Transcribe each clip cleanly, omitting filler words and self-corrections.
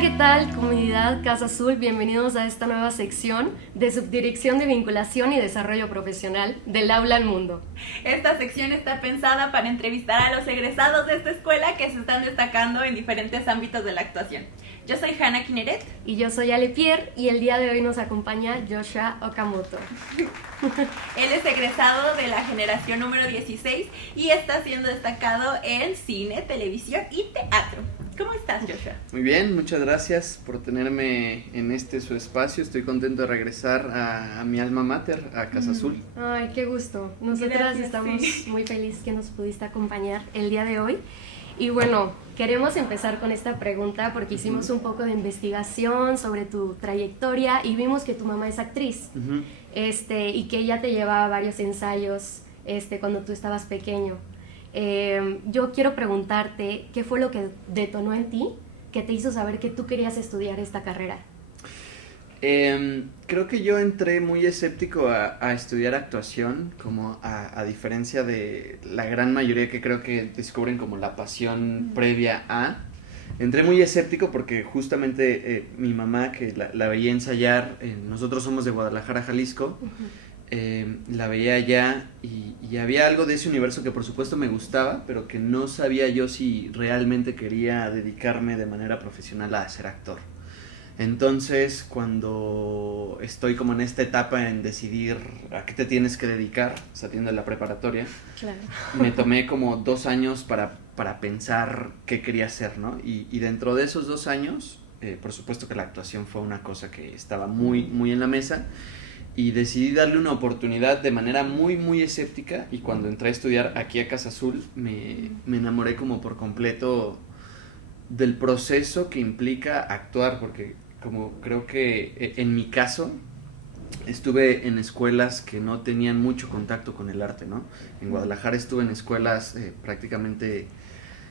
Hola, ¿qué tal, comunidad Casa Azul? Bienvenidos a esta nueva sección de Subdirección de Vinculación y Desarrollo Profesional del Aula al Mundo. Esta sección está pensada para entrevistar a los egresados de esta escuela que se están destacando en diferentes ámbitos de la actuación. Yo soy Hannah Kineret. Y yo soy Ale Pierre, y el día de hoy nos acompaña Joshua Okamoto. Él es egresado de la generación número 16 y está siendo destacado en cine, televisión y teatro. ¿Cómo estás, Joshua? Muy bien, muchas gracias por tenerme en su espacio. Estoy contento de regresar a mi alma mater, a Casa Azul. Ay, qué gusto. Nosotras Gracias, estamos sí. muy felices que nos pudiste acompañar el día de hoy. Y bueno, queremos empezar con esta pregunta porque hicimos un poco de investigación sobre tu trayectoria y vimos que tu mamá es actriz. Y que ella te llevaba a varios ensayos cuando tú estabas pequeño. Yo quiero preguntarte, ¿qué fue lo que detonó en ti que te hizo saber que tú querías estudiar esta carrera? Creo que yo entré muy escéptico a estudiar actuación, como a diferencia de la gran mayoría que creo que descubren como la pasión previa a. Entré muy escéptico porque justamente mi mamá, que la veía ensayar, nosotros somos de Guadalajara, Jalisco, la veía allá y había algo de ese universo que por supuesto me gustaba, pero que no sabía yo si realmente quería dedicarme de manera profesional a ser actor. Entonces, cuando estoy como en esta etapa en decidir a qué te tienes que dedicar, saliendo de la preparatoria, Claro. me tomé como 2 años para pensar qué quería hacer, ¿no? Y dentro de esos 2 años, por supuesto que la actuación fue una cosa que estaba muy, muy en la mesa, y decidí darle una oportunidad de manera muy, muy escéptica, y cuando entré a estudiar aquí a Casa Azul, me enamoré como por completo del proceso que implica actuar, porque como creo que en mi caso estuve en escuelas que no tenían mucho contacto con el arte, ¿no? En Guadalajara estuve en escuelas prácticamente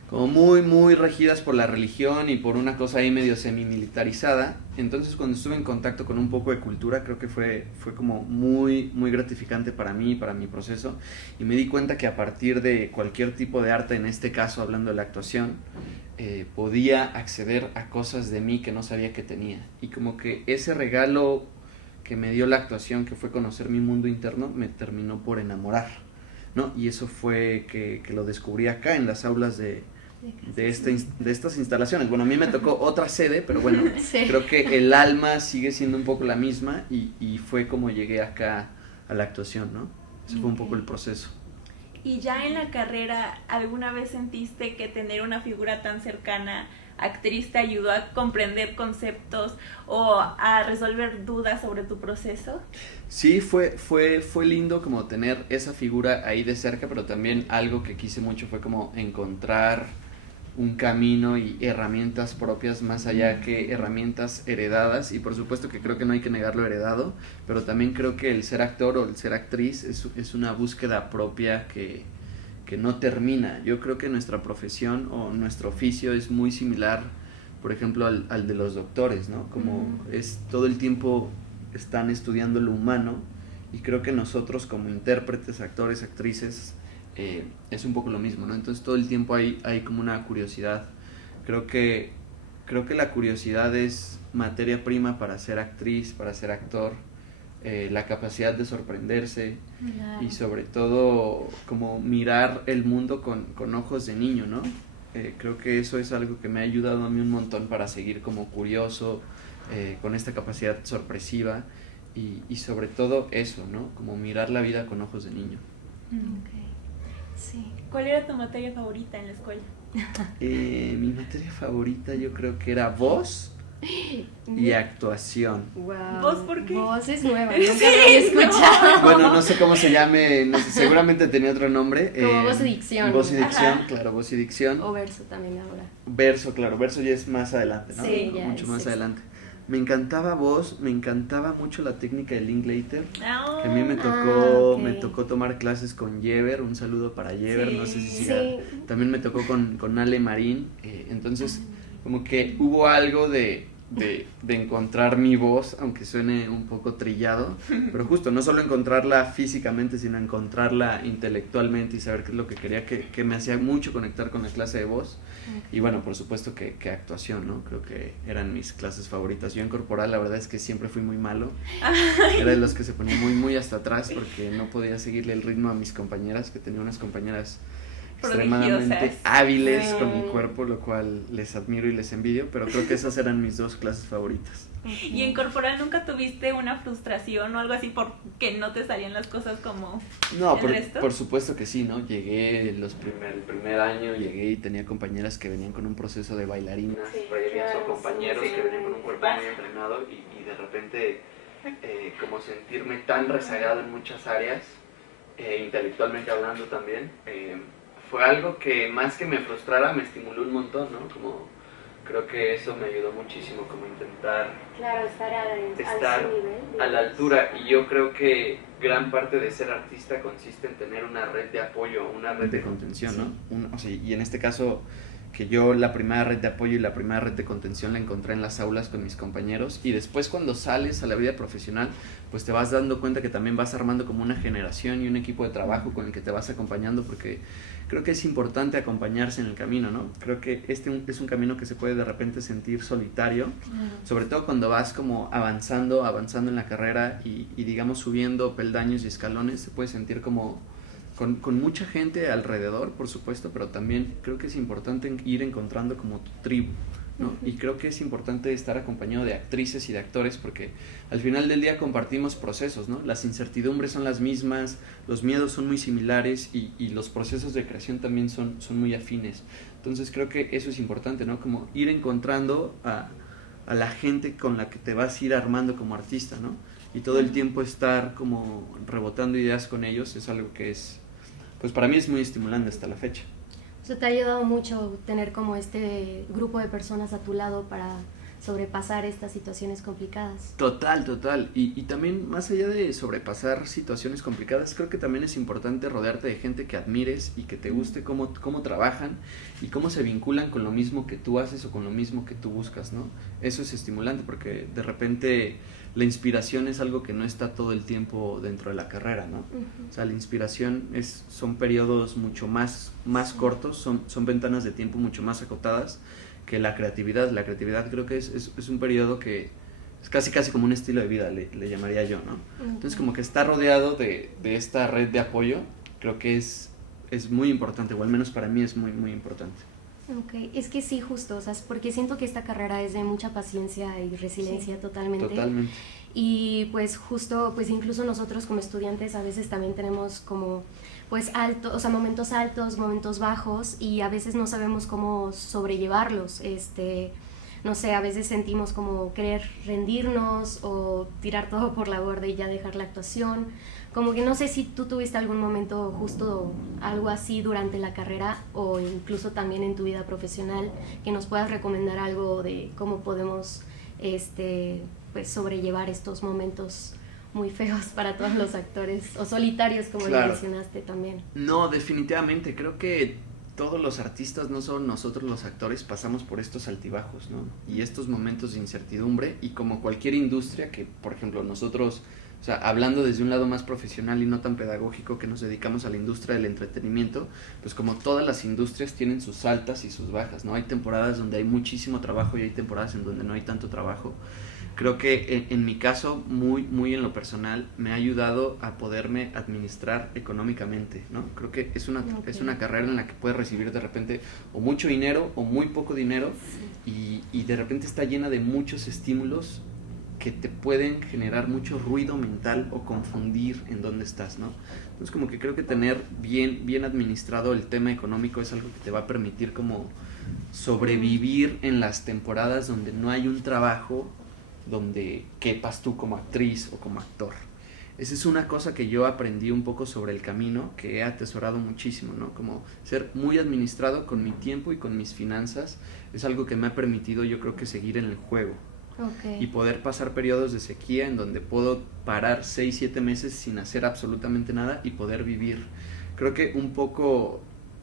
como muy, muy regidas por la religión y por una cosa ahí medio semi-militarizada. Entonces, cuando estuve en contacto con un poco de cultura, creo que fue como muy, muy gratificante para mí, para mi proceso, y me di cuenta que a partir de cualquier tipo de arte, en este caso hablando de la actuación, podía acceder a cosas de mí que no sabía que tenía. Y como que ese regalo que me dio la actuación, que fue conocer mi mundo interno, me terminó por enamorar, ¿no? Y eso fue que lo descubrí acá en las aulas de estas instalaciones. Bueno, a mí me tocó otra sede, pero bueno, Sí. creo que el alma sigue siendo un poco la misma, y fue como llegué acá a la actuación, ¿no? Ese fue un poco el proceso. ¿Y ya en la carrera alguna vez sentiste que tener una figura tan cercana, actriz, te ayudó a comprender conceptos o a resolver dudas sobre tu proceso? Sí, fue lindo como tener esa figura ahí de cerca, pero también algo que quise mucho fue como encontrar un camino y herramientas propias más allá que herramientas heredadas, y por supuesto que creo que no hay que negar lo heredado, pero también creo que el ser actor o el ser actriz es una búsqueda propia que no termina. Yo creo que nuestra profesión o nuestro oficio es muy similar, por ejemplo, al de los doctores, ¿no? Como es todo el tiempo están estudiando lo humano, y creo que nosotros como intérpretes, actores, actrices, es un poco lo mismo, ¿no? Entonces todo el tiempo hay como una curiosidad. Creo que la curiosidad es materia prima para ser actriz, para ser actor, la capacidad de sorprenderse, Claro. y sobre todo como mirar el mundo con ojos de niño, ¿no? Creo que eso es algo que me ha ayudado a mí un montón para seguir como curioso, con esta capacidad sorpresiva, y sobre todo eso, ¿no? Como mirar la vida con ojos de niño. Okay. Sí. ¿Cuál era tu materia favorita en la escuela? Mi materia favorita yo creo que era voz y actuación. Wow. ¿Voz por qué? Voz es nueva, nunca Sí, la había escuchado. Bueno, no sé cómo se llame, no sé, seguramente tenía otro nombre. Como voz y dicción. Voz y dicción, Ajá. claro, voz y dicción. O verso también ahora. Verso, claro, verso ya es más adelante, ¿no? Sí, ya mucho es más eso. adelante. Me encantaba voz, me encantaba mucho la técnica de Linklater. Que a mí me ok. tocó tomar clases con Yever, un saludo para Yever, Sí. no sé si Sí. siga. También me tocó con Ale Marín, entonces como que hubo algo de de encontrar mi voz, aunque suene un poco trillado, pero justo, no solo encontrarla físicamente, sino encontrarla intelectualmente y saber qué es lo que quería, que me hacía mucho conectar con la clase de voz. Y bueno, por supuesto que actuación, ¿no? Creo que eran mis clases favoritas. Yo en corporal, la verdad es que siempre fui muy malo. Era de los que se ponía muy, muy hasta atrás porque no podía seguirle el ritmo a mis compañeras, que tenía unas compañeras extremadamente hábiles con mi cuerpo, lo cual les admiro y les envidio, pero creo que esas eran mis dos clases favoritas. ¿Y en corporal nunca tuviste una frustración o algo así porque no te salían las cosas como por supuesto que sí, ¿no? Llegué el primer año, llegué y tenía compañeras que venían con un proceso de bailarinas, o compañeros que venían con un cuerpo muy entrenado y de repente como sentirme tan rezagado en muchas áreas, intelectualmente hablando también, fue algo que más que me frustrara me estimuló un montón, ¿no? Como creo que eso me ayudó muchísimo, como intentar estar a la altura, y yo creo que gran parte de ser artista consiste en tener una red de apoyo, una red de contención, ¿no? Y en este caso, que yo la primera red de apoyo y la primera red de contención la encontré en las aulas con mis compañeros, y después cuando sales a la vida profesional, pues te vas dando cuenta que también vas armando como una generación y un equipo de trabajo con el que te vas acompañando, porque creo que es importante acompañarse en el camino, ¿no? Creo que este es un camino que se puede de repente sentir solitario, sobre todo cuando vas como avanzando en la carrera y digamos subiendo peldaños y escalones, se puede sentir como con mucha gente alrededor, por supuesto, pero también creo que es importante ir encontrando como tu tribu, ¿no? Y creo que es importante estar acompañado de actrices y de actores, porque al final del día compartimos procesos, ¿no? Las incertidumbres son las mismas, los miedos son muy similares y los procesos de creación también son muy afines. Entonces creo que eso es importante, ¿no? Como ir encontrando a la gente con la que te vas a ir armando como artista, ¿no? Y todo el tiempo estar como rebotando ideas con ellos es algo que es, pues para mí es muy estimulante hasta la fecha. O sea, te ha ayudado mucho tener como este grupo de personas a tu lado para sobrepasar estas situaciones complicadas. Total. Y también, más allá de sobrepasar situaciones complicadas, creo que también es importante rodearte de gente que admires y que te guste cómo trabajan y cómo se vinculan con lo mismo que tú haces o con lo mismo que tú buscas, ¿no? Eso es estimulante porque de repente la inspiración es algo que no está todo el tiempo dentro de la carrera, ¿no? O sea, la inspiración son periodos mucho más cortos, son ventanas de tiempo mucho más acotadas que la creatividad. La creatividad creo que es un periodo que es casi como un estilo de vida, le llamaría yo, ¿no? Entonces como que estar rodeado de esta red de apoyo creo que es muy importante, o al menos para mí es muy, muy importante. Ok, es que sí, justo, o sea, porque siento que esta carrera es de mucha paciencia y resiliencia totalmente. Y pues justo, pues incluso nosotros como estudiantes a veces también tenemos como pues momentos altos, momentos bajos, y a veces no sabemos cómo sobrellevarlos. No sé, a veces sentimos como querer rendirnos o tirar todo por la borda y ya dejar la actuación. Como que no sé si tú tuviste algún momento justo algo así durante la carrera o incluso también en tu vida profesional, que nos puedas recomendar algo de cómo podemos pues sobrellevar estos momentos muy feos para todos los actores o solitarios, como lo mencionaste también. No, definitivamente, creo que todos los artistas, no solo nosotros los actores, pasamos por estos altibajos, ¿no? Y estos momentos de incertidumbre, y como cualquier industria que, por ejemplo, nosotros, o sea, hablando desde un lado más profesional y no tan pedagógico, que nos dedicamos a la industria del entretenimiento, pues como todas las industrias tienen sus altas y sus bajas, ¿no? Hay temporadas donde hay muchísimo trabajo y hay temporadas en donde no hay tanto trabajo. Creo que en mi caso, muy, muy en lo personal, me ha ayudado a poderme administrar económicamente, ¿no? Creo que es una carrera en la que puedes recibir de repente o mucho dinero o muy poco dinero, y de repente está llena de muchos estímulos que te pueden generar mucho ruido mental o confundir en dónde estás, ¿no? Entonces como que creo que tener bien administrado el tema económico es algo que te va a permitir como sobrevivir en las temporadas donde no hay un trabajo donde quepas tú como actriz o como actor. Esa es una cosa que yo aprendí un poco sobre el camino, que he atesorado muchísimo, ¿no? Como ser muy administrado con mi tiempo y con mis finanzas es algo que me ha permitido, yo creo que, seguir en el juego. Y poder pasar periodos de sequía en donde puedo parar 6-7 meses sin hacer absolutamente nada y poder vivir. Creo que un poco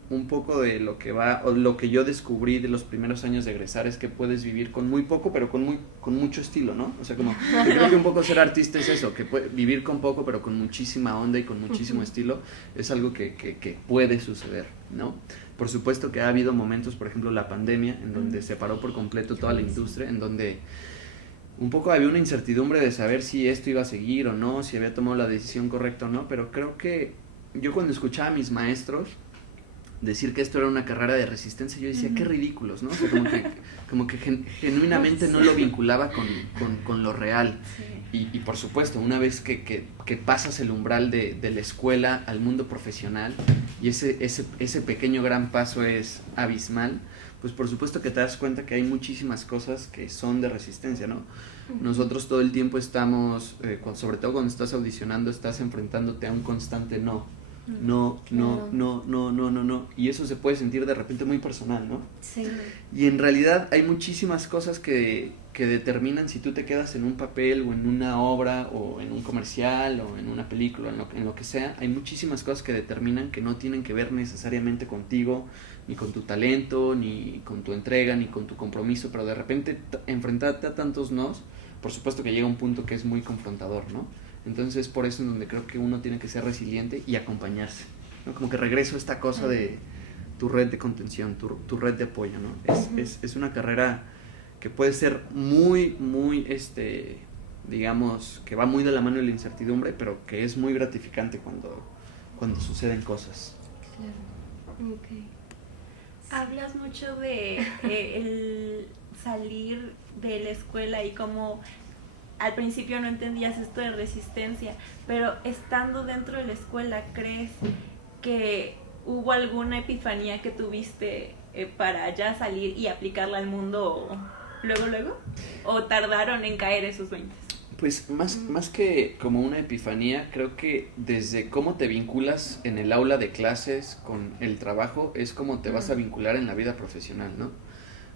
un poco de lo que va, o lo que yo descubrí de los primeros años de egresar es que puedes vivir con muy poco, pero con mucho estilo, ¿no? O sea, como, yo creo que un poco ser artista es eso, que vivir con poco, pero con muchísima onda y con muchísimo estilo, es algo que puede suceder, ¿no? Por supuesto que ha habido momentos, por ejemplo, la pandemia, en donde se paró por completo toda la industria, en donde un poco había una incertidumbre de saber si esto iba a seguir o no, si había tomado la decisión correcta o no, pero creo que yo cuando escuchaba a mis maestros decir que esto era una carrera de resistencia, yo decía, qué ridículos, ¿no? O sea, como que genuinamente no lo vinculaba con lo real. Sí. Y por supuesto, una vez que pasas el umbral de la escuela al mundo profesional, y ese pequeño gran paso es abismal, pues por supuesto que te das cuenta que hay muchísimas cosas que son de resistencia, ¿no? Nosotros todo el tiempo estamos, sobre todo cuando estás audicionando, estás enfrentándote a un constante no. No. Y eso se puede sentir de repente muy personal, ¿no? Sí. Y en realidad hay muchísimas cosas que determinan si tú te quedas en un papel o en una obra o en un comercial o en una película, en lo que sea. Hay muchísimas cosas que determinan que no tienen que ver necesariamente contigo, ni con tu talento, ni con tu entrega, ni con tu compromiso, pero de repente enfrentarte a tantos nos, por supuesto que llega un punto que es muy confrontador, ¿no? Entonces por eso es donde creo que uno tiene que ser resiliente y acompañarse, ¿no? Como que regreso a esta cosa de tu red de contención, tu red de apoyo, ¿no? Es una carrera que puede ser muy, digamos, que va muy de la mano de la incertidumbre, pero que es muy gratificante cuando suceden cosas. Claro. Okay. Hablas mucho de el salir de la escuela y cómo al principio no entendías esto de resistencia, pero estando dentro de la escuela, ¿crees que hubo alguna epifanía que tuviste para ya salir y aplicarla al mundo luego? ¿O tardaron en caer esos 20? Pues más que como una epifanía, creo que desde cómo te vinculas en el aula de clases con el trabajo es como te vas a vincular en la vida profesional, ¿no?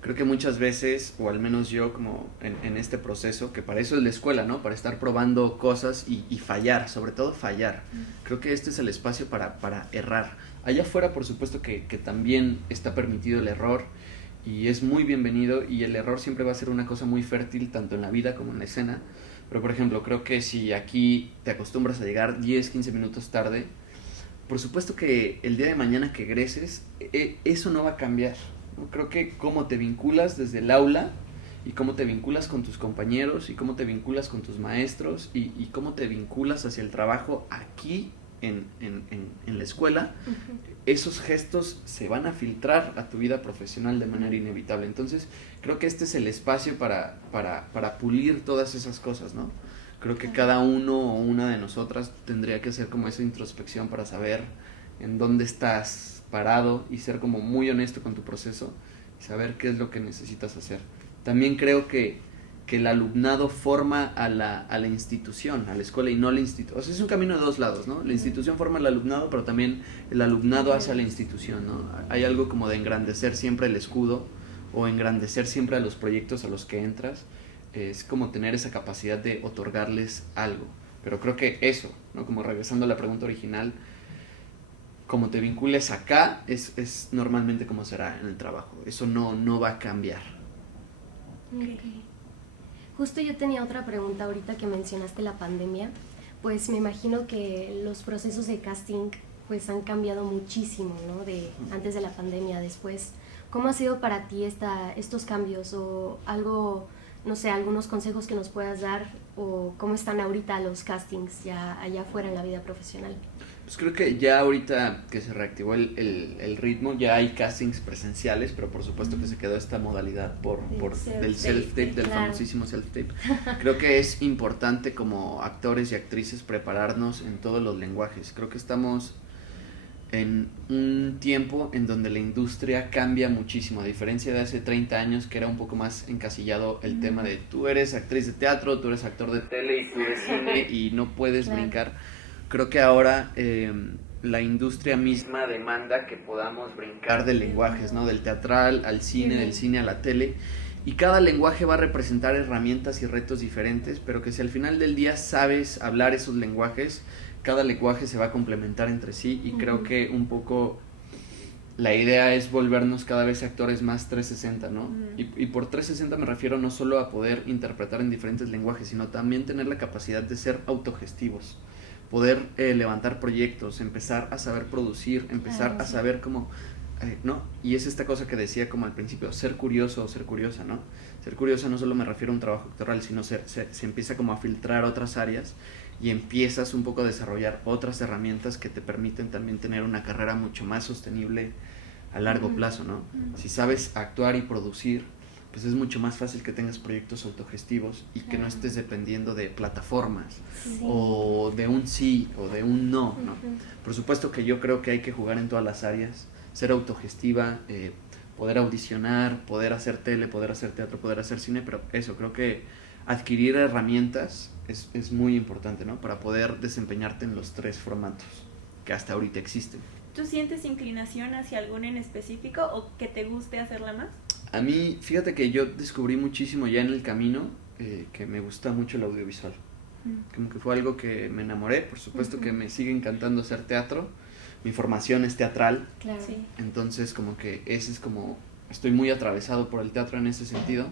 Creo que muchas veces, o al menos yo como en este proceso, que para eso es la escuela, ¿no? Para estar probando cosas y fallar, sobre todo fallar. Creo que este es el espacio para errar. Allá afuera, por supuesto que también está permitido el error y es muy bienvenido, y el error siempre va a ser una cosa muy fértil tanto en la vida como en la escena. Pero por ejemplo, creo que si aquí te acostumbras a llegar 10, 15 minutos tarde, por supuesto que el día de mañana que egreses, eso no va a cambiar. Creo que cómo te vinculas desde el aula y cómo te vinculas con tus compañeros y cómo te vinculas con tus maestros y cómo te vinculas hacia el trabajo aquí en la escuela, esos gestos se van a filtrar a tu vida profesional de manera inevitable. Entonces creo que este es el espacio para pulir todas esas cosas, ¿no? Creo que cada uno o una de nosotras tendría que hacer como esa introspección para saber en dónde estás parado y ser como muy honesto con tu proceso y saber qué es lo que necesitas hacer. También creo que el alumnado forma a la institución, a la escuela, y no la institución. O sea, es un camino de dos lados, ¿no? La institución forma al alumnado, pero también el alumnado hace a la institución, ¿no? Hay algo como de engrandecer siempre el escudo o engrandecer siempre a los proyectos a los que entras. Es como tener esa capacidad de otorgarles algo. Pero creo que eso, ¿no? Como regresando a la pregunta original, como te vincules acá, es normalmente como será en el trabajo. Eso no va a cambiar. Okay. Justo yo tenía otra pregunta ahorita que mencionaste la pandemia. Pues me imagino que los procesos de casting pues han cambiado muchísimo, ¿no? De antes de la pandemia, después. ¿Cómo ha sido para ti estos cambios? O algo, no sé, algunos consejos que nos puedas dar, o cómo están ahorita los castings ya allá afuera en la vida profesional. Pues creo que ya ahorita que se reactivó el ritmo, ya hay castings presenciales, pero por supuesto que se quedó esta modalidad del self-tape, del famosísimo self-tape. Creo que es importante como actores y actrices prepararnos en todos los lenguajes. Creo que estamos en un tiempo en donde la industria cambia muchísimo, a diferencia de hace 30 años que era un poco más encasillado el tema de tú eres actriz de teatro, tú eres actor de tele y tú de cine y no puedes brincar. Creo que ahora la industria misma demanda que podamos brincar de lenguajes, ¿no? Del teatral al cine, del cine a la tele, y cada lenguaje va a representar herramientas y retos diferentes, pero que si al final del día sabes hablar esos lenguajes, cada lenguaje se va a complementar entre sí, y creo que un poco la idea es volvernos cada vez actores más 360, ¿no? Y por 360 me refiero no solo a poder interpretar en diferentes lenguajes, sino también tener la capacidad de ser autogestivos, poder levantar proyectos, empezar a saber producir, empezar a saber cómo, ¿no? Y es esta cosa que decía como al principio, ser curioso o ser curiosa, ¿no? Ser curiosa no solo me refiero a un trabajo actoral, sino se empieza como a filtrar otras áreas y empiezas un poco a desarrollar otras herramientas que te permiten también tener una carrera mucho más sostenible a largo plazo, ¿no? Si sabes actuar y producir, pues es mucho más fácil que tengas proyectos autogestivos y que no estés dependiendo de plataformas o de un sí o de un no, ¿no? Por supuesto que yo creo que hay que jugar en todas las áreas, ser autogestiva, poder audicionar, poder hacer tele, poder hacer teatro, poder hacer cine, pero eso, creo que adquirir herramientas es muy importante, ¿no? Para poder desempeñarte en los 3 formatos que hasta ahorita existen. ¿Tú sientes inclinación hacia alguna en específico o que te guste hacerla más? A mí, fíjate que yo descubrí muchísimo ya en el camino que me gusta mucho el audiovisual. Como que fue algo que me enamoré, por supuesto que me sigue encantando hacer teatro. Mi formación es teatral, Claro. Sí. entonces como que ese es como, estoy muy atravesado por el teatro en ese sentido,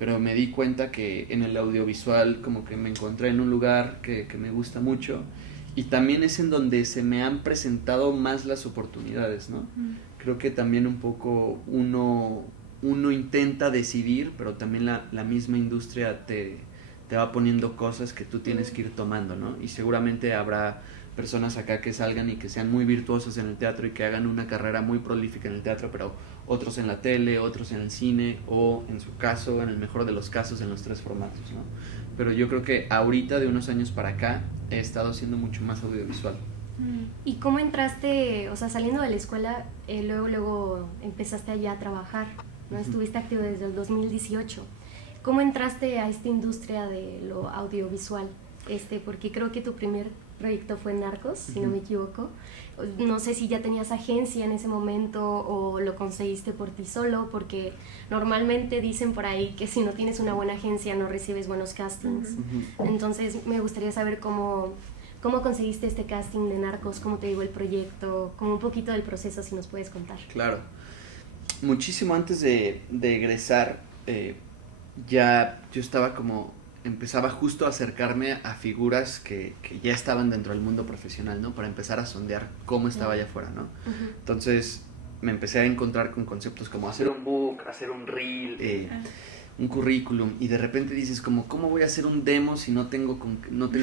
pero me di cuenta que en el audiovisual como que me encontré en un lugar que me gusta mucho y también es en donde se me han presentado más las oportunidades, ¿no? Creo que también un poco uno intenta decidir, pero también la misma industria te va poniendo cosas que tú tienes que ir tomando, ¿no? Y seguramente habrá personas acá que salgan y que sean muy virtuosos en el teatro y que hagan una carrera muy prolífica en el teatro, pero otros en la tele, otros en el cine o en su caso, en el mejor de los casos, en los 3 formatos, ¿no? Pero yo creo que ahorita, de unos años para acá, he estado haciendo mucho más audiovisual. ¿Y cómo entraste, o sea, saliendo de la escuela, luego empezaste allá a trabajar, ¿no? Estuviste activo desde el 2018. ¿Cómo entraste a esta industria de lo audiovisual? Porque creo que tu primer proyecto fue Narcos, si no me equivoco. No sé si ya tenías agencia en ese momento o lo conseguiste por ti solo, porque normalmente dicen por ahí que si no tienes una buena agencia no recibes buenos castings. Entonces me gustaría saber cómo conseguiste este casting de Narcos, cómo te llegó el proyecto, como un poquito del proceso, si nos puedes contar. Claro. Muchísimo antes de egresar, ya yo estaba como, empezaba justo a acercarme a figuras que ya estaban dentro del mundo profesional, ¿no? Para empezar a sondear cómo estaba allá afuera, ¿no? Entonces me empecé a encontrar con conceptos como hacer un book, hacer un reel, un currículum, y de repente dices como, ¿cómo voy a hacer un demo si no tengo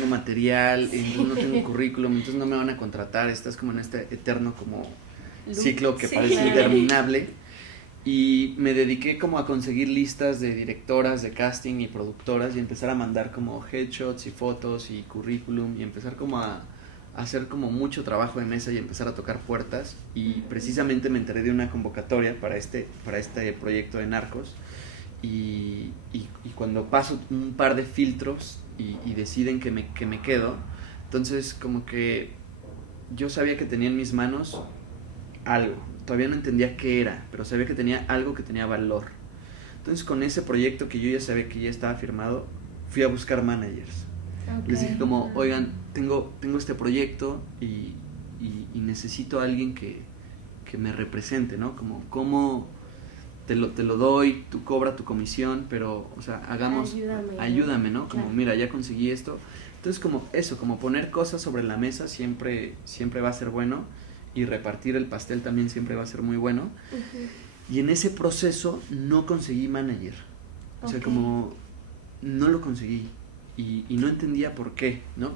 material, no tengo currículum, entonces no me van a contratar? Estás como en este eterno como ciclo que parece interminable. Y me dediqué como a conseguir listas de directoras de casting y productoras y empezar a mandar como headshots y fotos y currículum y empezar como a hacer como mucho trabajo de mesa y empezar a tocar puertas. Y precisamente me enteré de una convocatoria para este proyecto de Narcos y cuando paso un par de filtros y deciden que me quedo, entonces como que yo sabía que tenía en mis manos algo. Todavía no entendía qué era, pero sabía que tenía algo que tenía valor. Entonces con ese proyecto que yo ya sabía que ya estaba firmado, fui a buscar managers. Les dije como, oigan, tengo este proyecto y necesito a alguien que me represente, ¿no? Como, ¿cómo te lo doy? Tú cobra tu comisión, pero, o sea, ayúdame, ¿no? Como, mira, ya conseguí esto. Entonces como eso, como poner cosas sobre la mesa siempre va a ser bueno. Y repartir el pastel también siempre va a ser muy bueno. Y en ese proceso no conseguí manager. O sea, como no lo conseguí. Y no entendía por qué, ¿no?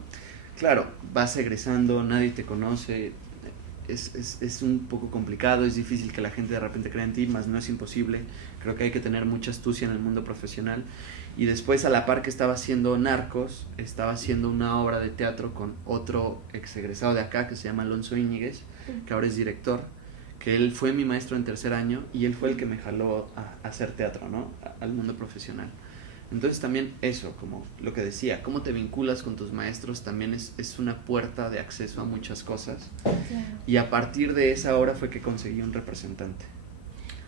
Claro, vas egresando, nadie te conoce. Es un poco complicado, es difícil que la gente de repente crea en ti, mas no es imposible. Creo que hay que tener mucha astucia en el mundo profesional. Y después, a la par que estaba haciendo Narcos, estaba haciendo una obra de teatro con otro ex egresado de acá que se llama Alonso Íñiguez, que ahora es director, que él fue mi maestro en tercer año y él fue el que me jaló a hacer teatro, ¿no? Al mundo profesional. Entonces también eso, como lo que decía, cómo te vinculas con tus maestros también es una puerta de acceso a muchas cosas. Y a partir de esa hora fue que conseguí un representante.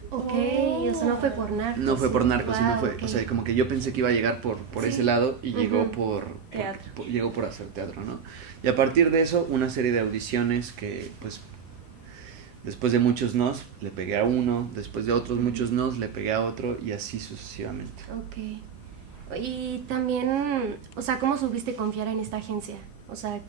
Ok, o sea, no fue por Narcos. No fue por Narcos, sino fue, o sea, como que yo pensé que iba a llegar por ese lado y llegó llegó por hacer teatro, ¿no? Y a partir de eso, una serie de audiciones que, pues, Después de muchos nos, le pegué a uno, después de otros muchos nos, le pegué a otro y así sucesivamente. Ok. Y también, o sea, ¿cómo supiste confiar en esta agencia? O sea,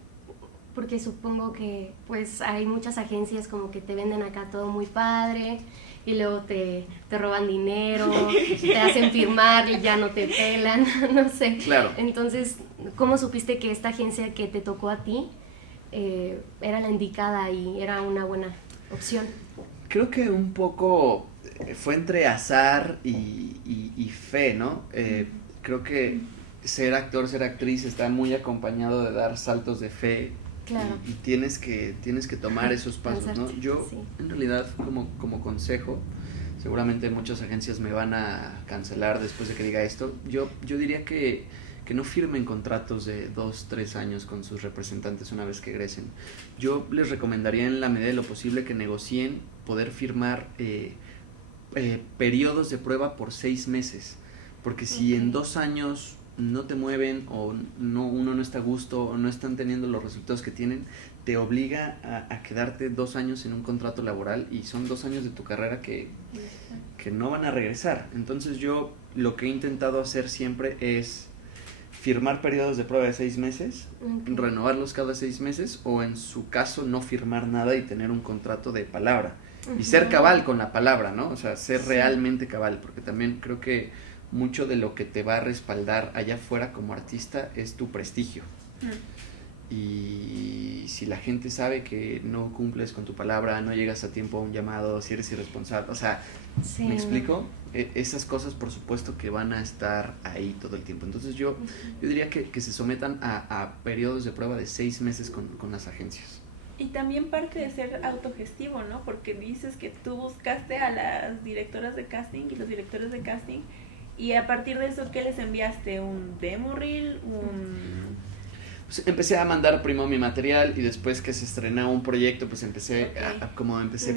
porque supongo que pues hay muchas agencias como que te venden acá todo muy padre y luego te roban dinero, te hacen firmar y ya no te pelan, no sé. Claro. Entonces, ¿cómo supiste que esta agencia que te tocó a ti era la indicada y era una buena opción? Creo que un poco fue entre azar y fe, ¿no? Creo que ser actor, ser actriz está muy acompañado de dar saltos de fe. Claro. Y tienes que tomar esos pasos, ¿no? Yo, sí. En realidad, como consejo, seguramente muchas agencias me van a cancelar después de que diga esto, yo diría que no firmen contratos de 2-3 años con sus representantes una vez que egresen. Yo les recomendaría en la medida de lo posible que negocien poder firmar periodos de prueba por 6 meses, porque si en 2 años no te mueven o uno no está a gusto o no están teniendo los resultados que tienen, te obliga a quedarte 2 años en un contrato laboral y son 2 años de tu carrera que no van a regresar. Entonces yo lo que he intentado hacer siempre es firmar periodos de prueba de 6 meses, renovarlos cada 6 meses o en su caso no firmar nada y tener un contrato de palabra y ser cabal con la palabra, ¿no? O sea, ser realmente cabal, porque también creo que mucho de lo que te va a respaldar allá afuera como artista es tu prestigio. Y si la gente sabe que no cumples con tu palabra, no llegas a tiempo a un llamado, si eres irresponsable, o sea, ¿me explico? Esas cosas por supuesto que van a estar ahí todo el tiempo. Entonces yo diría que se sometan a periodos de prueba de 6 meses con las agencias. Y también parte de ser autogestivo, ¿no? Porque dices que tú buscaste a las directoras de casting y los directores de casting. Y a partir de eso, ¿qué les enviaste? ¿Un demo reel? Pues empecé a mandar primero mi material y después que se estrenaba un proyecto, pues empecé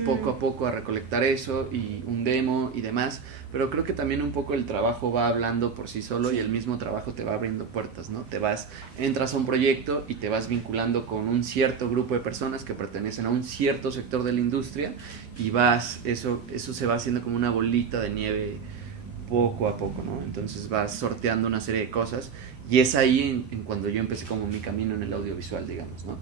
poco a poco a recolectar eso y un demo y demás. Pero creo que también un poco el trabajo va hablando por sí solo y el mismo trabajo te va abriendo puertas, ¿no? Entras a un proyecto y te vas vinculando con un cierto grupo de personas que pertenecen a un cierto sector de la industria y eso se va haciendo como una bolita de nieve poco a poco, ¿no? Entonces vas sorteando una serie de cosas y es ahí en cuando yo empecé como mi camino en el audiovisual, digamos, ¿no?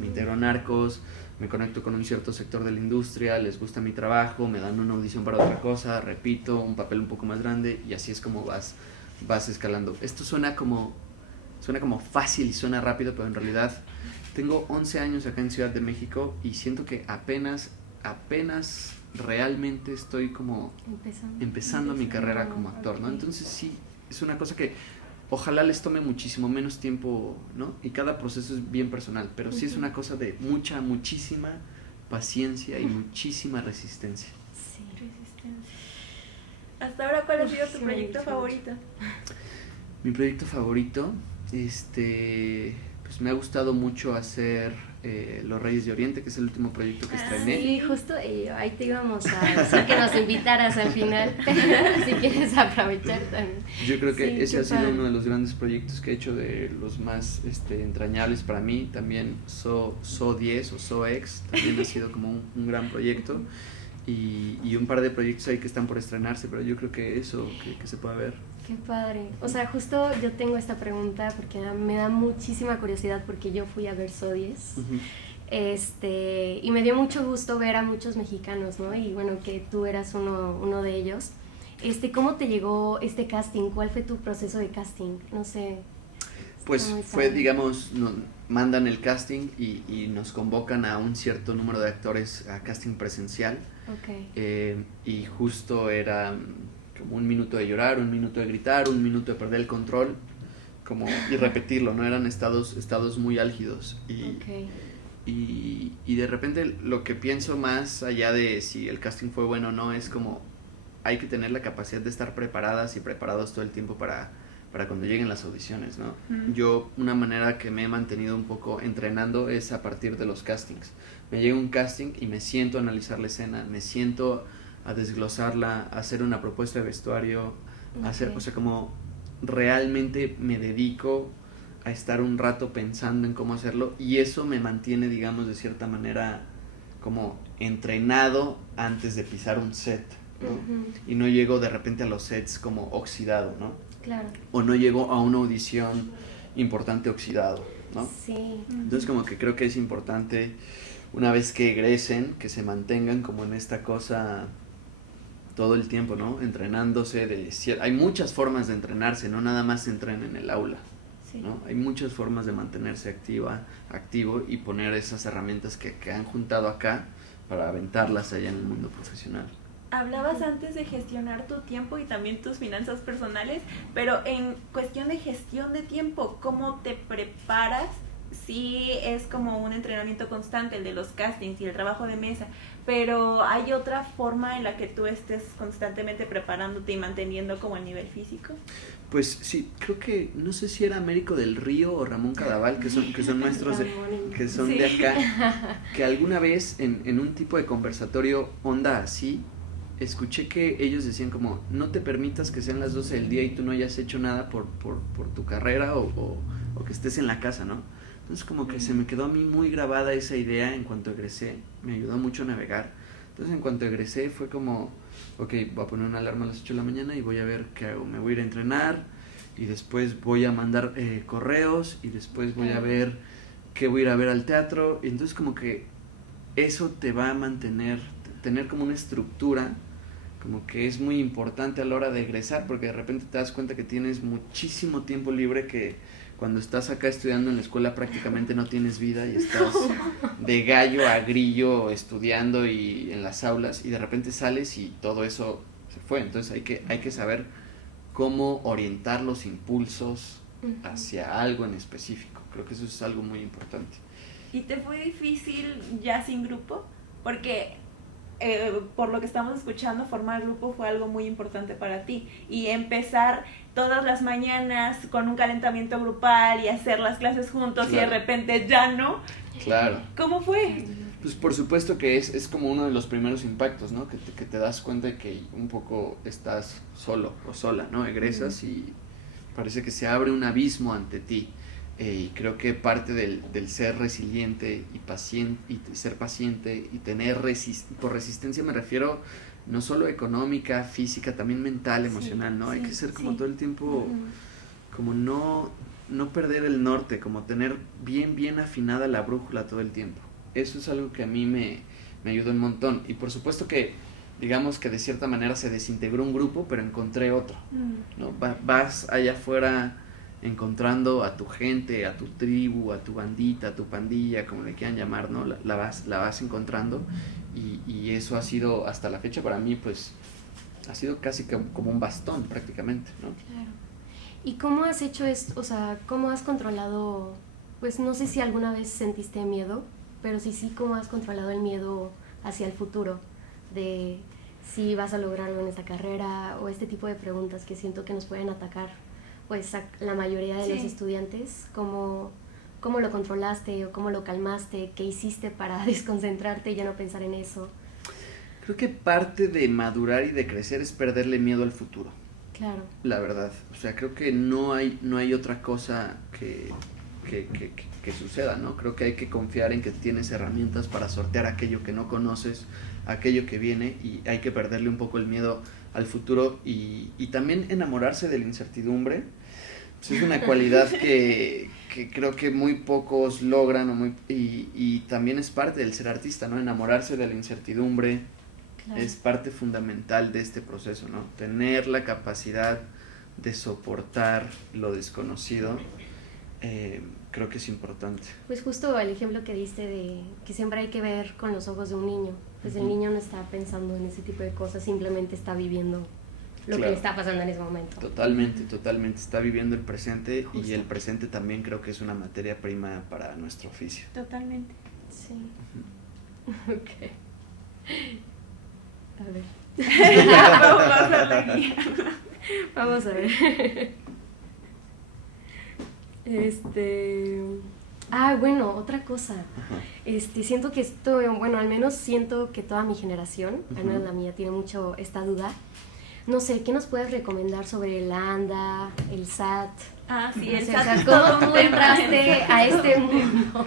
Me integro a Narcos, me conecto con un cierto sector de la industria, les gusta mi trabajo, me dan una audición para otra cosa, repito, un papel un poco más grande y así es como vas escalando. Esto suena como fácil y suena rápido, pero en realidad tengo 11 años acá en Ciudad de México y siento que apenas realmente estoy como empezando mi carrera como actor, ¿no? Entonces sí, es una cosa que ojalá les tome muchísimo menos tiempo, ¿no? Y cada proceso es bien personal, pero sí es una cosa de muchísima paciencia y muchísima resistencia. Sí, resistencia. Hasta ahora, ¿cuál ha sido tu proyecto favorito? Mi proyecto favorito, pues me ha gustado mucho hacer Los Reyes de Oriente, que es el último proyecto que estrené. Sí, justo ahí te íbamos a decir que nos invitaras al final, si quieres aprovechar también. Yo creo que ese ha sido uno de los grandes proyectos que he hecho, de los más entrañables para mí. También So 10 o So X también ha sido como un gran proyecto. Y un par de proyectos ahí que están por estrenarse, pero yo creo que eso, que se pueda ver. Qué padre. O sea, justo yo tengo esta pregunta porque me da muchísima curiosidad porque yo fui a ver So 10 y me dio mucho gusto ver a muchos mexicanos, ¿no? Y bueno, que tú eras uno de ellos. ¿Cómo te llegó este casting? ¿Cuál fue tu proceso de casting? No sé. Pues fue, digamos, mandan el casting y nos convocan a un cierto número de actores a casting presencial. Okay. Y justo era como 1 minuto de llorar, 1 minuto de gritar, 1 minuto de perder el control, y repetirlo, ¿no? Eran estados muy álgidos. Y de repente lo que pienso más allá de si el casting fue bueno o no, es como hay que tener la capacidad de estar preparadas y preparados todo el tiempo para cuando lleguen las audiciones, ¿no? Yo, una manera que me he mantenido un poco entrenando es a partir de los castings. Me llega un casting y me siento a analizar la escena, me siento a desglosarla, a hacer una propuesta de vestuario, o sea, como realmente me dedico a estar un rato pensando en cómo hacerlo y eso me mantiene, digamos, de cierta manera como entrenado antes de pisar un set, ¿no? Y no llego de repente a los sets como oxidado, ¿no? Claro. O no llego a una audición importante oxidado, ¿no? Sí. Entonces como que creo que es importante, una vez que egresen, que se mantengan como en esta cosa todo el tiempo, ¿no? Entrenándose hay muchas formas de entrenarse, no nada más se entrena en el aula, Sí. ¿no? Hay muchas formas de mantenerse activo y poner esas herramientas que han juntado acá para aventarlas allá en el mundo profesional. Hablabas antes de gestionar tu tiempo y también tus finanzas personales, pero en cuestión de gestión de tiempo, ¿cómo te preparas? Sí, es como un entrenamiento constante el de los castings y el trabajo de mesa, pero ¿hay otra forma en la que tú estés constantemente preparándote y manteniendo como el nivel físico? Pues sí, creo que, no sé si era Américo del Río o Ramón Cadaval, que son maestros que son Sí. de acá, que alguna vez en un tipo de conversatorio onda así, escuché que ellos decían como, no te permitas que sean las 12 del día y tú no hayas hecho nada por tu carrera o que estés en la casa, ¿no? Entonces como que se me quedó a mí muy grabada esa idea en cuanto egresé, me ayudó mucho a navegar. Entonces en cuanto egresé fue como, ok, voy a poner una alarma a las 8 de la mañana y voy a ver qué hago, me voy a ir a entrenar y después voy a mandar correos y después voy a ver qué voy a ir a ver al teatro. Y entonces como que eso te va a mantener, tener como una estructura, como que es muy importante a la hora de egresar, porque de repente te das cuenta que tienes muchísimo tiempo libre, que cuando estás acá estudiando en la escuela prácticamente no tienes vida y estás de gallo a grillo estudiando y en las aulas, y de repente sales y todo eso se fue. Entonces hay que saber cómo orientar los impulsos hacia algo en específico. Creo que eso es algo muy importante. ¿Y te fue difícil ya sin grupo? Porque por lo que estamos escuchando, formar grupo fue algo muy importante para ti. Y empezar todas las mañanas con un calentamiento grupal y hacer las clases juntos, claro, y de repente ya no. Claro. ¿Cómo fue? Pues por supuesto que es como uno de los primeros impactos, ¿no? Que te das cuenta de que un poco estás solo o sola, ¿no? Egresas y parece que se abre un abismo ante ti. Y creo que parte del ser resiliente y paciente, y ser paciente y tener por resistencia me refiero no solo económica, física, también mental, emocional, ¿no? Hay que ser como todo el tiempo, como no perder el norte, como tener bien afinada la brújula todo el tiempo. Eso es algo que a mí me ayudó un montón. Y por supuesto que, digamos que de cierta manera se desintegró un grupo, pero encontré otro, ¿no? Vas allá afuera encontrando a tu gente, a tu tribu, a tu bandita, a tu pandilla, como le quieran llamar, ¿no? La vas encontrando y eso ha sido, hasta la fecha para mí, pues, ha sido casi como un bastón prácticamente, ¿no? Claro. ¿Y cómo has hecho esto? O sea, ¿cómo has controlado? Pues no sé si alguna vez sentiste miedo, pero sí, ¿cómo has controlado el miedo hacia el futuro? De si vas a lograrlo en esta carrera o este tipo de preguntas que siento que nos pueden atacar, pues a la mayoría de los estudiantes. ¿Cómo lo controlaste o cómo lo calmaste? ¿Qué hiciste para desconcentrarte y ya no pensar en eso? Creo que parte de madurar y de crecer es perderle miedo al futuro. Claro. La verdad, o sea, creo que no hay otra cosa que suceda, ¿no? Creo que hay que confiar en que tienes herramientas para sortear aquello que no conoces, aquello que viene, y hay que perderle un poco el miedo al futuro y también enamorarse de la incertidumbre. Pues es una cualidad que creo que muy pocos logran y también es parte del ser artista, ¿no? Enamorarse de la incertidumbre. Claro. Es parte fundamental de este proceso, ¿no? Tener la capacidad de soportar lo desconocido, creo que es importante. Pues justo el ejemplo que diste de que siempre hay que ver con los ojos de un niño. Pues el niño no está pensando en ese tipo de cosas, simplemente está viviendo lo que le está pasando en ese momento. Totalmente. Está viviendo el presente. Justo. Y el presente también creo que es una materia prima para nuestro oficio. Totalmente. Sí. Ok. A ver. Vamos a ver. Bueno, otra cosa. Siento que esto, bueno, al menos siento que toda mi generación, al menos la mía, tiene mucho esta duda. No sé, ¿qué nos puedes recomendar sobre el ANDA, el SAT? Ah, sí, el SAT. SAT. O sea, ¿cómo tú entraste a este mundo?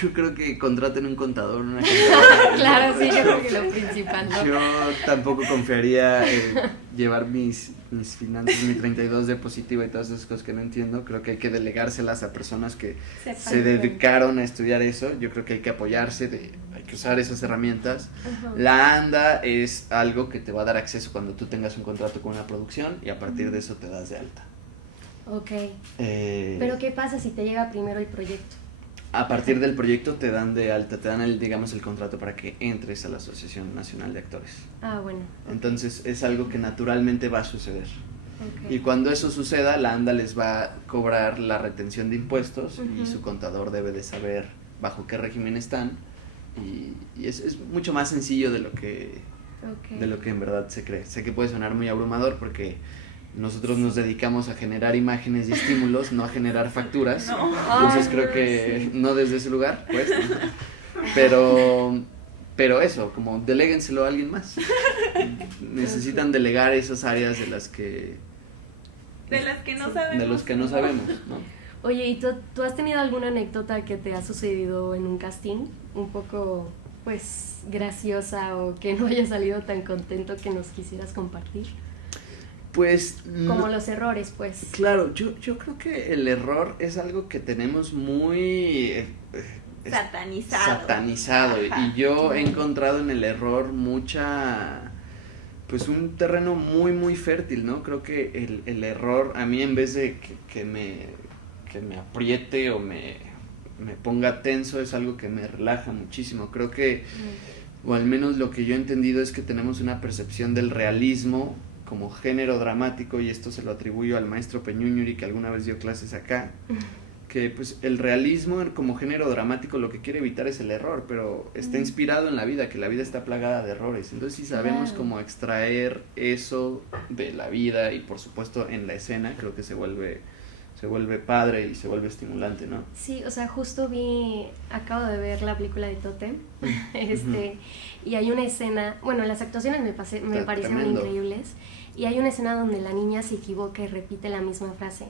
yo creo que contraten un contador, una contadora. Claro, sí, yo creo que lo principal, ¿no? Yo tampoco confiaría en llevar mis finanzas, mi 32 de positiva y todas esas cosas que no entiendo. Creo que hay que delegárselas a personas que se dedicaron a estudiar eso. Yo creo que hay que apoyarse, hay que usar esas herramientas. Ajá. La ANDA es algo que te va a dar acceso cuando tú tengas un contrato con una producción y a partir de eso te das de alta. Ok. Pero ¿qué pasa si te llega primero el proyecto? A partir del proyecto te dan de alta, te dan el contrato para que entres a la Asociación Nacional de Actores. Ah, bueno. Entonces es algo que naturalmente va a suceder. Okay. Y cuando eso suceda, la ANDA les va a cobrar la retención de impuestos y su contador debe de saber bajo qué régimen están. Y es mucho más sencillo de lo que en verdad se cree. Sé que puede sonar muy abrumador porque nosotros nos dedicamos a generar imágenes y estímulos, no a generar facturas. No. Entonces creo que no desde ese lugar, pues. Pero eso, como deléguenselo a alguien más. Necesitan delegar esas áreas de las que no sabemos. De los que no sabemos, ¿no? Oye, ¿y tú has tenido alguna anécdota que te ha sucedido en un casting un poco, pues, graciosa o que no haya salido tan contento que nos quisieras compartir? Pues como los errores, pues. Claro, yo creo que el error es algo que tenemos muy satanizado. Y yo he encontrado en el error pues un terreno muy muy fértil, ¿no? Creo que el error a mí, en vez de que me apriete o me ponga tenso, es algo que me relaja muchísimo. Creo que, o al menos lo que yo he entendido, es que tenemos una percepción del realismo como género dramático, y esto se lo atribuyo al maestro Peñuñuri, que alguna vez dio clases acá, que pues el realismo como género dramático lo que quiere evitar es el error, pero está inspirado en la vida, que la vida está plagada de errores. Entonces si sabemos cómo extraer eso de la vida y por supuesto en la escena, creo que se vuelve padre y se vuelve estimulante, ¿no? Sí, o sea, justo acabo de ver la película de Totem, y hay una escena, bueno, las actuaciones me parecieron increíbles, y hay una escena donde la niña se equivoca y repite la misma frase,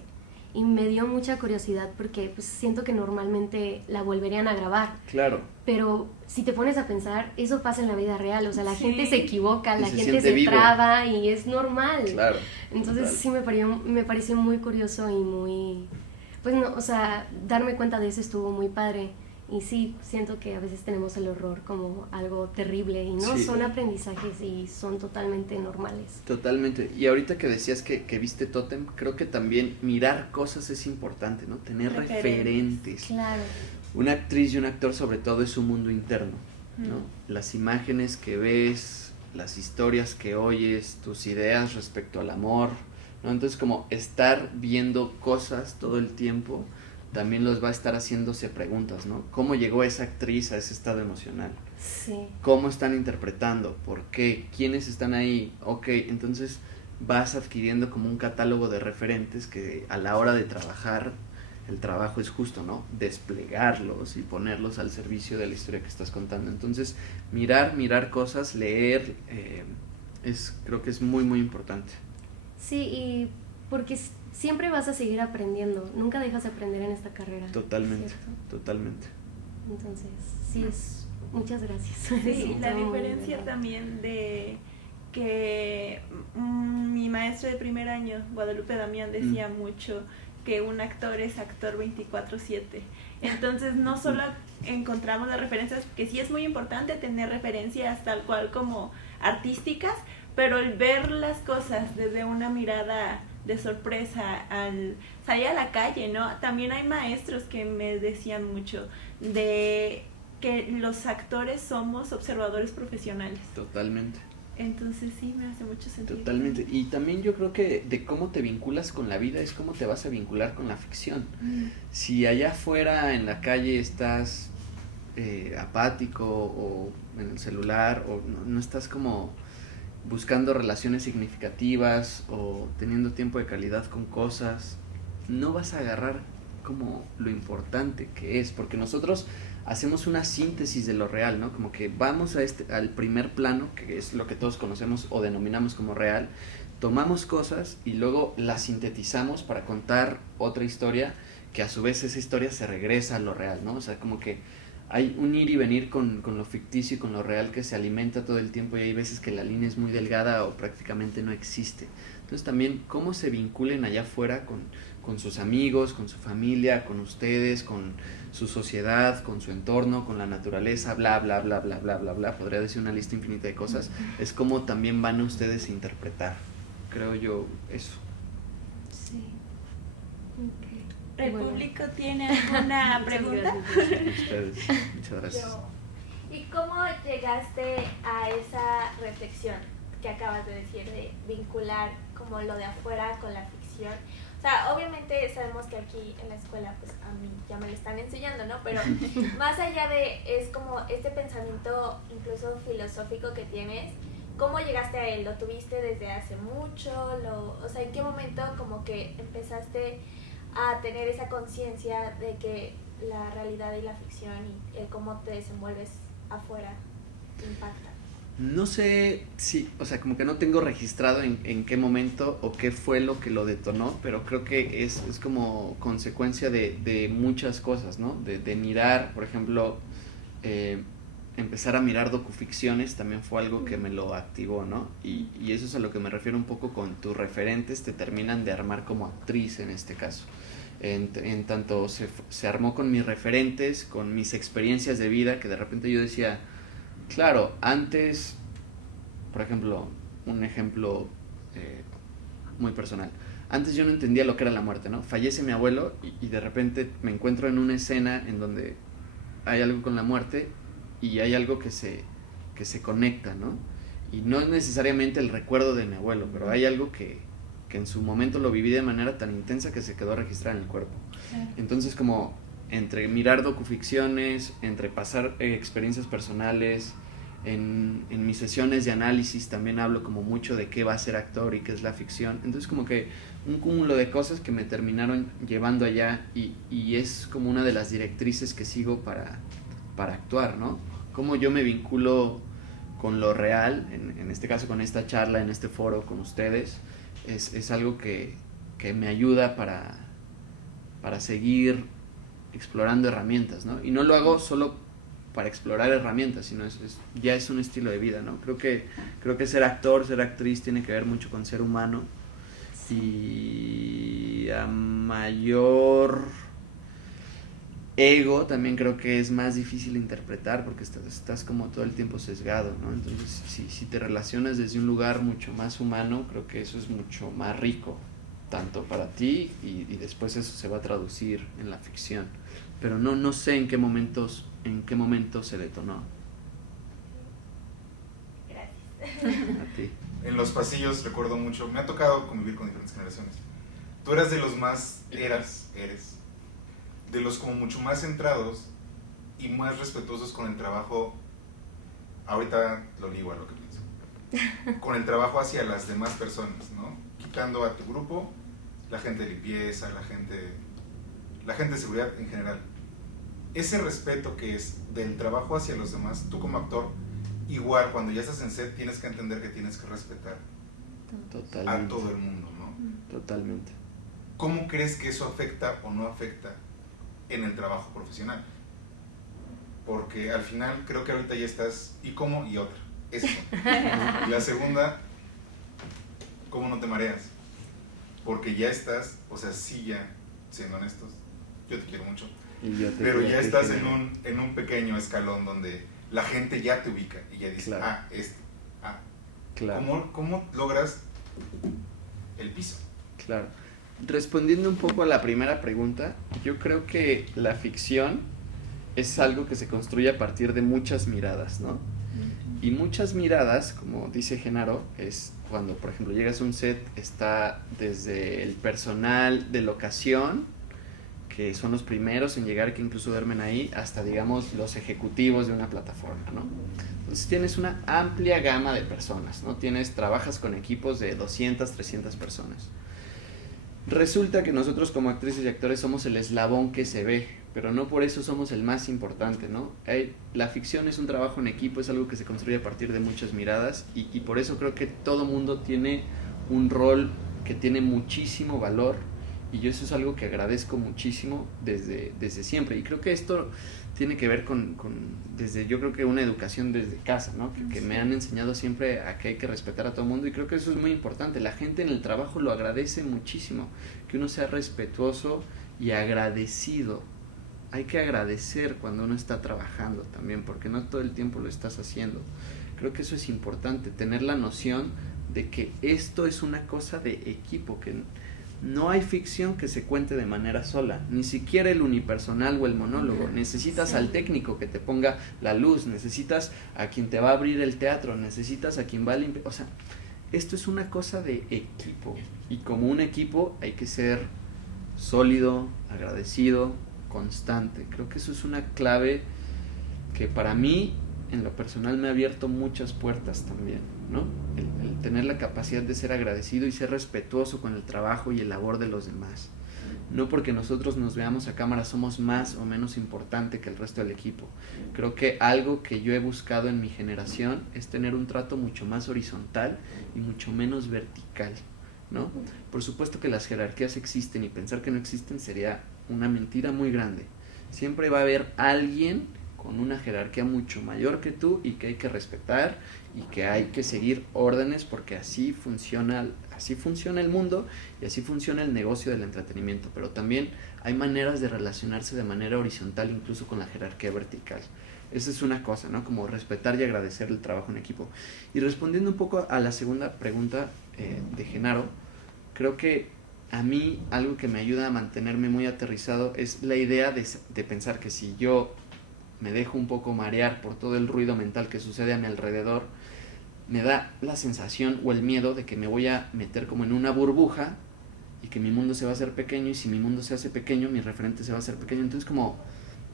y me dio mucha curiosidad porque pues siento que normalmente la volverían a grabar. Claro. Pero si te pones a pensar, eso pasa en la vida real, o sea, la gente se equivoca, la gente se vivo. traba y es normal. Claro. Entonces sí me pareció muy curioso y muy, pues no, o sea, darme cuenta de eso estuvo muy padre. Y sí, siento que a veces tenemos el horror como algo terrible y no, son aprendizajes y son totalmente normales. Totalmente. Y ahorita que decías que viste Totem, creo que también mirar cosas es importante, ¿no? Tener referentes. Claro. Una actriz y un actor sobre todo es su mundo interno, ¿no? Las imágenes que ves, las historias que oyes, tus ideas respecto al amor, ¿no? Entonces como estar viendo cosas todo el tiempo también los va a estar haciéndose preguntas, ¿no? ¿Cómo llegó esa actriz a ese estado emocional? Sí. ¿Cómo están interpretando? ¿Por qué? ¿Quiénes están ahí? Ok, entonces vas adquiriendo como un catálogo de referentes que a la hora de trabajar, el trabajo es justo, ¿no? Desplegarlos y ponerlos al servicio de la historia que estás contando. Entonces, mirar cosas, leer, creo que es muy, muy importante. Sí, y porque siempre vas a seguir aprendiendo, nunca dejas de aprender en esta carrera. Totalmente, ¿cierto? Totalmente. Entonces, sí, muchas gracias. Sí, la diferencia también de que mi maestro de primer año, Guadalupe Damián, decía mucho que un actor es actor 24/7. Entonces no solo encontramos las referencias, que sí es muy importante tener referencias tal cual como artísticas, pero el ver las cosas desde una mirada de sorpresa al salir a la calle, ¿no? También hay maestros que me decían mucho de que los actores somos observadores profesionales. Totalmente. Entonces sí, me hace mucho sentido. Totalmente. Y también yo creo que de cómo te vinculas con la vida es cómo te vas a vincular con la ficción. Si allá afuera en la calle estás apático o en el celular o no estás como buscando relaciones significativas o teniendo tiempo de calidad con cosas, no vas a agarrar como lo importante que es, porque nosotros hacemos una síntesis de lo real, ¿no? Como que vamos al primer plano, que es lo que todos conocemos o denominamos como real, tomamos cosas y luego las sintetizamos para contar otra historia, que a su vez esa historia se regresa a lo real, ¿no? O sea, como que hay un ir y venir con lo ficticio y con lo real que se alimenta todo el tiempo, y hay veces que la línea es muy delgada o prácticamente no existe. Entonces también cómo se vinculen allá afuera con sus amigos, con su familia, con ustedes, con su sociedad, con su entorno, con la naturaleza, bla, bla, bla, bla, bla, bla, bla. Podría decir una lista infinita de cosas. Es como también van ustedes a interpretar, creo yo, eso. Sí. Okay. ¿Repúblico tiene alguna pregunta? Ustedes, muchas gracias. ¿Y cómo llegaste a esa reflexión que acabas de decir, de vincular como lo de afuera con la ficción? O sea, obviamente sabemos que aquí en la escuela, pues a mí ya me lo están enseñando, ¿no? Pero más allá de, es como este pensamiento incluso filosófico que tienes, ¿cómo llegaste a él? ¿Lo tuviste desde hace mucho? O sea, ¿en qué momento como que empezaste a tener esa conciencia de que la realidad y la ficción y el cómo te desenvuelves afuera impacta? No sé si, o sea, como que no tengo registrado en qué momento o qué fue lo que lo detonó, pero creo que es como consecuencia de muchas cosas, ¿no? De mirar, por ejemplo, empezar a mirar docuficciones también fue algo que me lo activó, ¿no? Y eso es a lo que me refiero un poco con tus referentes, te terminan de armar como actriz en este caso. En tanto se armó con mis referentes, con mis experiencias de vida, que de repente yo decía, claro, antes, por ejemplo, un ejemplo muy personal, antes yo no entendía lo que era la muerte, ¿no? Fallece mi abuelo y de repente me encuentro en una escena en donde hay algo con la muerte y hay algo que se conecta, ¿no? Y no es necesariamente el recuerdo de mi abuelo, pero hay algo que en su momento lo viví de manera tan intensa que se quedó registrada en el cuerpo. Entonces, como entre mirar docuficciones, entre pasar experiencias personales, en mis sesiones de análisis también hablo como mucho de qué va a ser actor y qué es la ficción. Entonces como que un cúmulo de cosas que me terminaron llevando allá y es como una de las directrices que sigo para actuar, ¿no? Cómo yo me vinculo con lo real, en este caso con esta charla, en este foro con ustedes, es algo que me ayuda para seguir explorando herramientas, ¿no? Y no lo hago solo para explorar herramientas, sino ya es un estilo de vida, ¿no? Creo que ser actor, ser actriz tiene que ver mucho con ser humano, y a mayor ego también creo que es más difícil interpretar porque estás como todo el tiempo sesgado, ¿no? Entonces si te relacionas desde un lugar mucho más humano, creo que eso es mucho más rico, tanto para ti y después eso se va a traducir en la ficción. Pero no sé en qué momento se detonó. Gracias. A ti. En los pasillos recuerdo mucho, me ha tocado convivir con diferentes generaciones. Tú eras de los más, eres, de los como mucho más centrados y más respetuosos con el trabajo, ahorita lo digo a lo que pienso, con el trabajo hacia las demás personas, ¿no? Quitando a tu grupo, la gente de limpieza, la gente de seguridad en general. Ese respeto que es del trabajo hacia los demás, tú como actor, igual cuando ya estás en set tienes que entender que tienes que respetar Totalmente. a todo el mundo, ¿no? Totalmente. ¿Cómo crees que eso afecta o no afecta en el trabajo profesional? Porque al final creo que ahorita ya estás, ¿y cómo? Y otra, eso. Y la segunda, ¿cómo no te mareas? Porque ya estás, o sea, sí ya, siendo honestos, yo te quiero mucho, pero ya estás en un pequeño escalón donde la gente ya te ubica y ya dice, claro. Claro. ¿Cómo logras el piso? Claro. Respondiendo un poco a la primera pregunta, yo creo que la ficción es algo que se construye a partir de muchas miradas, ¿no? Y muchas miradas, como dice Genaro, es cuando, por ejemplo, llegas a un set, está desde el personal de locación, que son los primeros en llegar, que incluso duermen ahí, hasta, digamos, los ejecutivos de una plataforma, ¿no? Entonces tienes una amplia gama de personas, ¿no? Trabajas con equipos de 200, 300 personas. Resulta que nosotros como actrices y actores somos el eslabón que se ve, pero no por eso somos el más importante, ¿no? La ficción es un trabajo en equipo, es algo que se construye a partir de muchas miradas y por eso creo que todo mundo tiene un rol que tiene muchísimo valor y yo eso es algo que agradezco muchísimo desde siempre. Y creo que esto tiene que ver desde, yo creo que una educación desde casa, ¿no? Que me han enseñado siempre a que hay que respetar a todo el mundo, y creo que eso es muy importante. La gente en el trabajo lo agradece muchísimo, que uno sea respetuoso y agradecido. Hay que agradecer cuando uno está trabajando también, porque no todo el tiempo lo estás haciendo. Creo que eso es importante, tener la noción de que esto es una cosa de equipo, que no hay ficción que se cuente de manera sola, ni siquiera el unipersonal o el monólogo. Necesitas al técnico que te ponga la luz, necesitas a quien te va a abrir el teatro, necesitas a quien va a limpiar. O sea, esto es una cosa de equipo, y como un equipo hay que ser sólido, agradecido, constante. Creo que eso es una clave que para mí, en lo personal, me ha abierto muchas puertas también, ¿no? El tener la capacidad de ser agradecido y ser respetuoso con el trabajo y el labor de los demás. No porque nosotros nos veamos a cámara somos más o menos importante que el resto del equipo. Creo que algo que yo he buscado en mi generación es tener un trato mucho más horizontal y mucho menos vertical, ¿no? Por supuesto que las jerarquías existen, y pensar que no existen sería una mentira muy grande. Siempre va a haber alguien con una jerarquía mucho mayor que tú y que hay que respetar y que hay que seguir órdenes, porque así funciona el mundo y así funciona el negocio del entretenimiento. Pero también hay maneras de relacionarse de manera horizontal, incluso con la jerarquía vertical. Esa es una cosa, ¿no? Como respetar y agradecer el trabajo en equipo. Y respondiendo un poco a la segunda pregunta de Genaro, creo que a mí algo que me ayuda a mantenerme muy aterrizado es la idea de pensar que si yo me dejo un poco marear por todo el ruido mental que sucede a mi alrededor, me da la sensación o el miedo de que me voy a meter como en una burbuja y que mi mundo se va a hacer pequeño, y si mi mundo se hace pequeño, mi referente se va a hacer pequeño. Entonces, como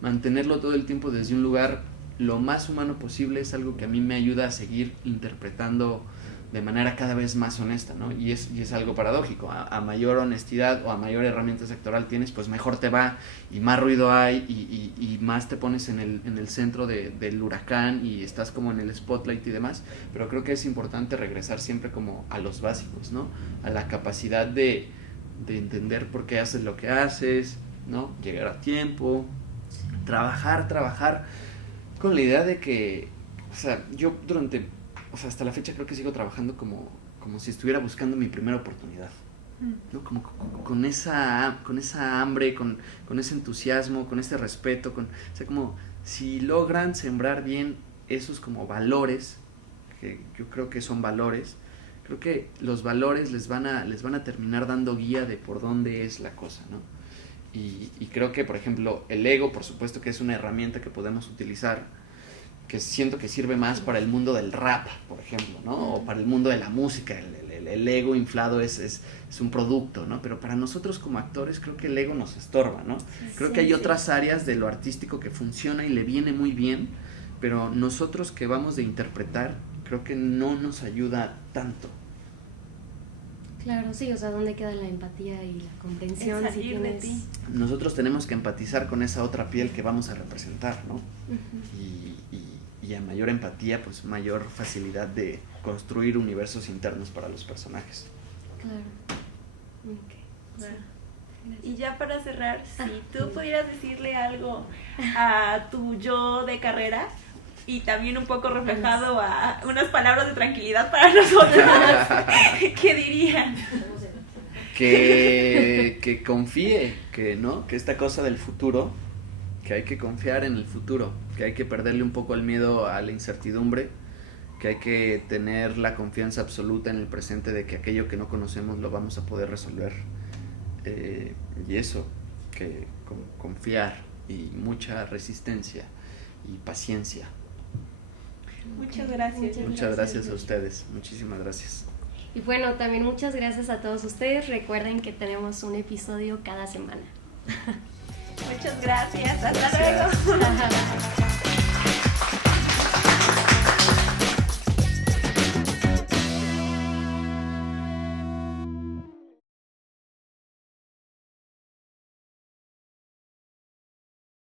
mantenerlo todo el tiempo desde un lugar lo más humano posible es algo que a mí me ayuda a seguir interpretando de manera cada vez más honesta, ¿no? Y es algo paradójico. A mayor honestidad o a mayor herramienta sectoral tienes, pues mejor te va, y más ruido hay, y más te pones en el centro del huracán, y estás como en el spotlight y demás. Pero creo que es importante regresar siempre como a los básicos, ¿no? A la capacidad de entender por qué haces lo que haces, ¿no? Llegar a tiempo, trabajar con la idea de que, o sea, yo hasta la fecha creo que sigo trabajando como si estuviera buscando mi primera oportunidad, ¿no? Como con esa hambre, con ese entusiasmo, con ese respeto, o sea, como si logran sembrar bien esos como valores, que yo creo que son valores, creo que los valores les van a terminar dando guía de por dónde es la cosa, ¿no? Y creo que, por ejemplo, el ego, por supuesto que es una herramienta que podemos utilizar, que siento que sirve más para el mundo del rap, por ejemplo, ¿no? O para el mundo de la música. El ego inflado es un producto, ¿no? Pero para nosotros como actores creo que el ego nos estorba, ¿no? Creo que hay otras áreas de lo artístico que funciona y le viene muy bien, pero nosotros que vamos de interpretar, creo que no nos ayuda tanto. Claro, sí, o sea, ¿dónde queda la empatía y la comprensión? Si tienes... de ti. Nosotros tenemos que empatizar con esa otra piel que vamos a representar, ¿no? Y a mayor empatía, pues mayor facilidad de construir universos internos para los personajes. Claro. Okay. Bueno. Y ya para cerrar, si tú pudieras decirle algo a tu yo de carrera, y también un poco reflejado a unas palabras de tranquilidad para nosotros, ¿qué dirían? Que confíe, que esta cosa del futuro, que hay que confiar en el futuro, que hay que perderle un poco el miedo a la incertidumbre, que hay que tener la confianza absoluta en el presente de que aquello que no conocemos lo vamos a poder resolver, y eso, que confiar y mucha resistencia y paciencia. Muchas gracias. Muchas gracias a ustedes, muchísimas gracias. Y bueno, también muchas gracias a todos ustedes. Recuerden que tenemos un episodio cada semana. Muchas gracias. Hasta Gracias. luego.